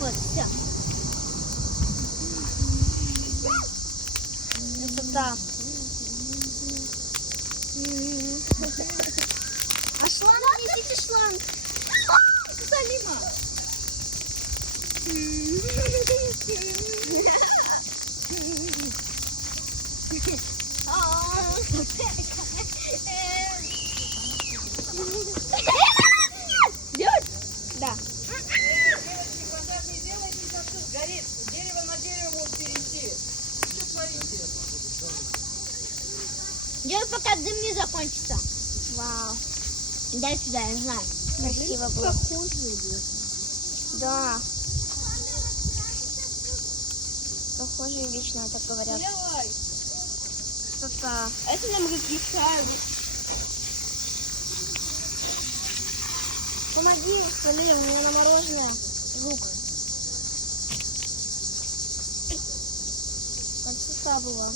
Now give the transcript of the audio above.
Вот, все. Красота. А шланг, несите шланг. Салима. Делать? Да. Девочки, пока не делайте, сейчас все сгорит. Дерево на дерево может перейти. Что творите? Делай, пока дым не закончится. Вау. Дай сюда, я знаю. Красиво было. Да. Похоже, вечно так говорят. Давай. Красота. Это нам разрешают. Помоги, Салим, у меня на мороженое зуб. Красота была.